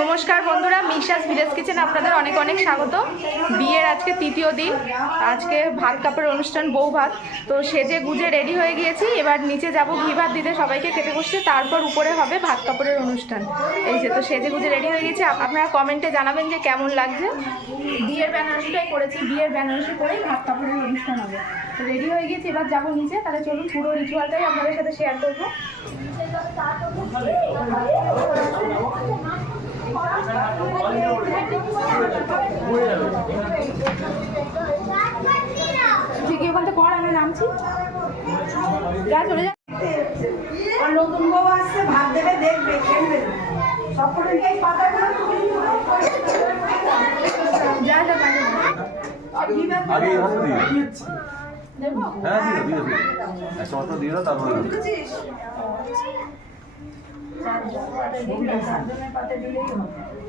নমস্কার বন্ধুরা, মিশাস village kitchen আপনাদের অনেক অনেক স্বাগত। বিয়ের আজকে তৃতীয় দিন, আজকে ভাত কাপড়ের অনুষ্ঠান, বউ ভাত। তো সেজে গুজে রেডি হয়ে গিয়েছি, এবার নিচে যাব, ঘি ভাত দিতে সবাইকে খেতে বসতে তারপর উপরে হবে ভাত কাপড়ের অনুষ্ঠান। এই যে তো সেজে গুজে রেডি হয়ে গেছি আপনারা কমেন্টে জানাবেন যে কেমন লাগছে। বিয়ের বেনারসিটাই করেছি, বিয়ের বেনারসি করেই ভাত কাপড়ের অনুষ্ঠান হবে। তো রেডি হয়ে গেছি এবার যাব নিচে, তাহলে চলুন পুরো রিচুয়ালটাই আপনাদের সাথে শেয়ার করব। তুই কি ওখান থেকে কর আমি নামছি? যা চলে যা। আর নতুন বউ আসছে ভাত দেবে দেখবে খেলবে। সকলে এই পাতাগুলো যা যা। আগে হ্যাঁ দিয়ে দিয়ে দিয়ে একটা দিয়ে দাও তারপরে দাও। পাতা দিলেই হবে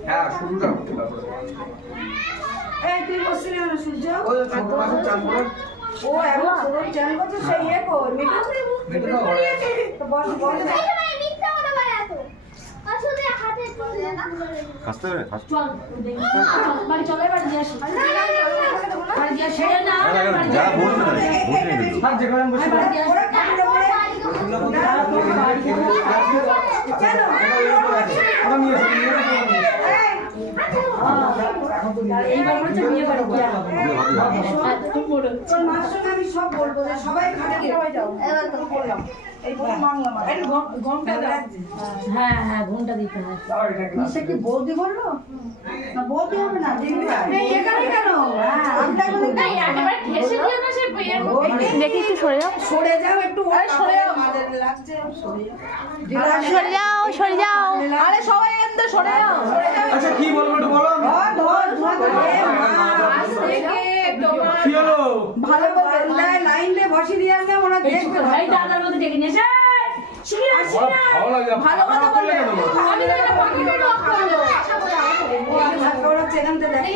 হ্যাঁ শুরুটা এই তুই বসলি না সূর্য ওই ছোট মাছের চাল করে ও ছোট করছে সেই ইয়ে মেটে ঘরে তো বল বল না। না যেখানে সব বলব সবাই খাটে যাও। এবার তো বউ হ্যাঁ হ্যাঁ ঘুমটা দিতে হয়। দাও এটা একটু। সে কি বৌদি বলল? না বৌদি হবে না এখানে কেন? হ্যাঁ দেখি একটু সরে যাও। সরে যাও একটু সরে যাও। সরে যাও। সরে যাও আরে সবাই এনতে সরে যাও। আচ্ছা কি বলব একটু বলো। ধর ধর ধর এ মা কি হলো ভালো করে লাইন দিয়ে বসিয়ে দিয়ে আমি ওরা দেখবে এই দাদার মধ্যে ডেকে নিয়ে এসে শিখিয়ে আসি ওরা ভালো লাগে ভালো কথা বললে আমি তো এটা পাখি তো লক করল ওরা চেনাতে দেখে।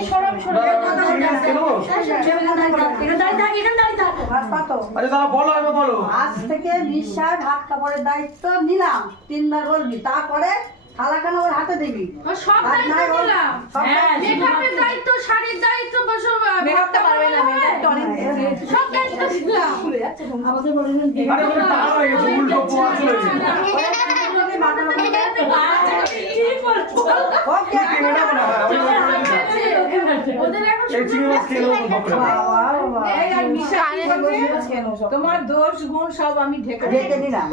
এখানে দাঁড়িয়ে থাক এখানে দাঁড়িয়ে থাক ভাত পাতো তারা বলো এবার বলো। আজ থেকে নিঃশ্বাস হাত কাপড়ের দায়িত্ব নিলাম। তিনবার বলবি তারপরে থালাখানা ওর হাতে দিবি সব দায়িত্ব দিলাম সব হ্যাঁ, দায়িত্ব- মেকআপের দায়িত্ব শাড়ির দায়িত্ব মেকআপটা পারবে না মেকআপটা অনেক সব দায়িত্ব দিলাম আমাদের বলে দিন আরে ওটা টাকা হয়ে গেছে উল্টো পোয়া চলেছে ওকে কি মেটাবো না আমি ওদের এখন তোমার দোষ গুণ সব আমি ঢেকে ঢেকে দিলাম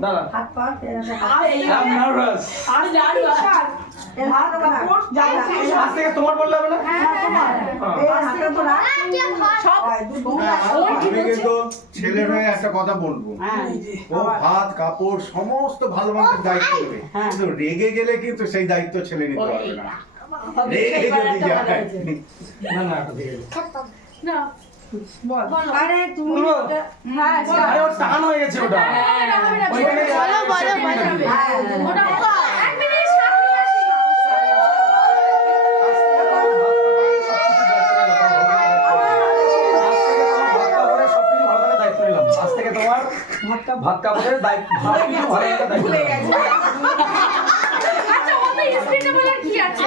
দাদা হাত পা তোমার বললে হবে না রাখ। হয়, হয়ে একটা কথা বলব হ্যাঁ। ও ভাত কাপড় সমস্ত ভালো মন্দের দায়িত্ব নেবে হ্যাঁ। কিন্তু রেগে গেলে কিন্তু সেই দায়িত্ব ছেলে নিতে পারবে না হবে। রেগে যদি যায় না না এটা আরে তুমি হ্যাঁ টান হয়ে গেছে হ্যাঁ, ওটা এক মিনিট সামনে আসি আজ তোমার ভাত কাপড়ের দায়িত্ব ভাত ভালো নেবে। আচ্ছা ওটা স্ক্রিনে বলার কি আছে?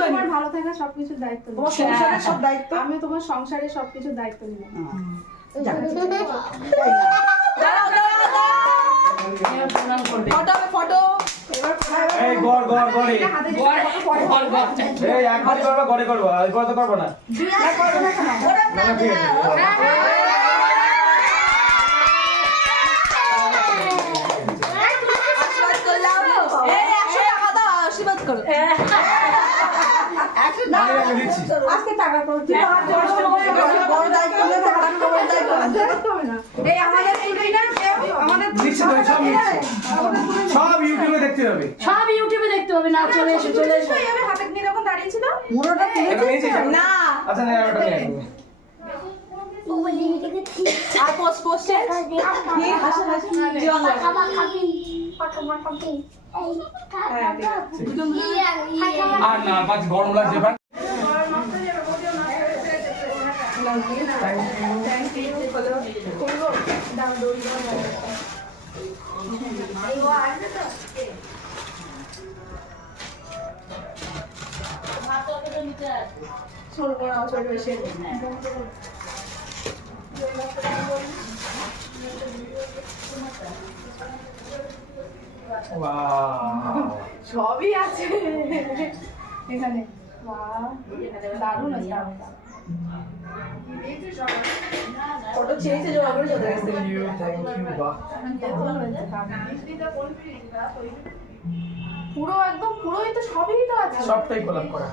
তোমার ভালো থাকা সবকিছুর দায়িত্ব নিবো। তোমার সংসারের সব দায়িত্ব? আমি তোমার সংসারের সবকিছুর দায়িত্ব নিব। এই গড় গড় গড়ে। এই একবার করব গড়ে করব। এরপর তো করব না। না, না, ঠিক আছে। আমি আগে দিচ্ছি আজকে টাকা করো তুই তো হাত বড় বড় দায়িত্ব কাপড়ের দায়িত্ব এই আমাদের তুলেই না আমাদের সব ইউটিউবে দেখতে হবে সব ইউটিউবে দেখতে হবে না চলে এসে চলে এসে। হাতে নিয়ে যখন দাঁড়িয়েছিল মুড়োটা তুলে এটা না। আচ্ছা না ওটা নিয়ে আর পোস্ট পোস্টে কি? হাসি হাসি জীবন আর না পাঁচ গরম লাগছে এবার দই দাও ছোট করে ছোট সবই আছে এখানে দারুণ আছে। ফটো চেয়েছে করে চলে গেছে। বাহ। পুরো একদম পুরোই তো সবই তো আছে। সবটাই গোলাপ করা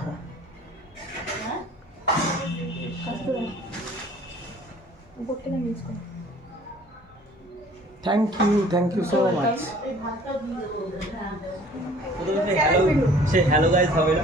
উপর থেকে নিচ করে thank you thank you so much say hello guys হবে না?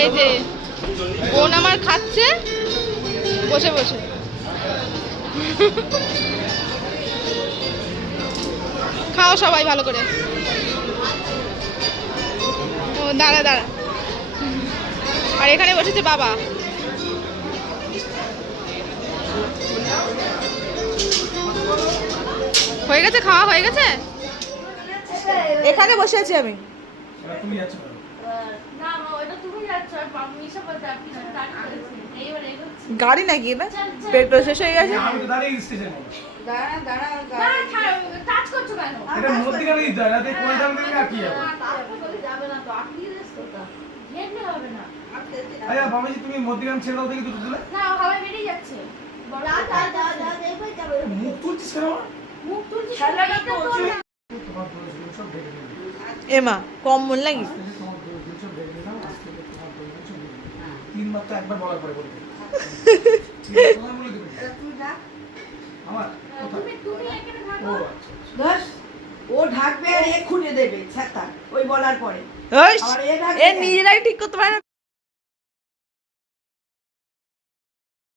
এই যে বোন আমার খাচ্ছে বসে বসে। খাও সবাই ভালো করে। ও দাঁড়া দাঁড়া। আর এখানে বসেছে বাবা। হয়ে গেছে খাওয়া হয়ে গেছে? এখানে বসে আছি আমি। তুমি যাচ্ছ গাড়ি নাকি এটা? পেট্রোল শেষ হয়ে গেছে? আমি তো দাঁড়িয়ে স্টেশনে দাঁড়া দাঁড়া এটা মধ্যিখানে দিতে হয় না তুই কোনটা থেকে আটকে যাবে আচ্ছা বাবাজি তুমি মধ্যিখানে ছেড়ে দাও দেখি দুটো তুলে। মুখ তুলছিস কেন? তোমার দোষগুলো সব ঢেকে এমা কম মন লাগি তোমার দোষগুলো সব ঢেকে দিলাম আজকে থেকে তোমার দোষগুলো সব ঢেকে দিলাম। তিনবার তো একবার বলার পরে বলে। দিবি তোমার বলে দিবি আমার ও আচ্ছা ও ঢাকবে আর এ খুঁজে দেবে ছাতা ওই বলার পরে। এ নিজেরাই ঠিক করতে পারে না।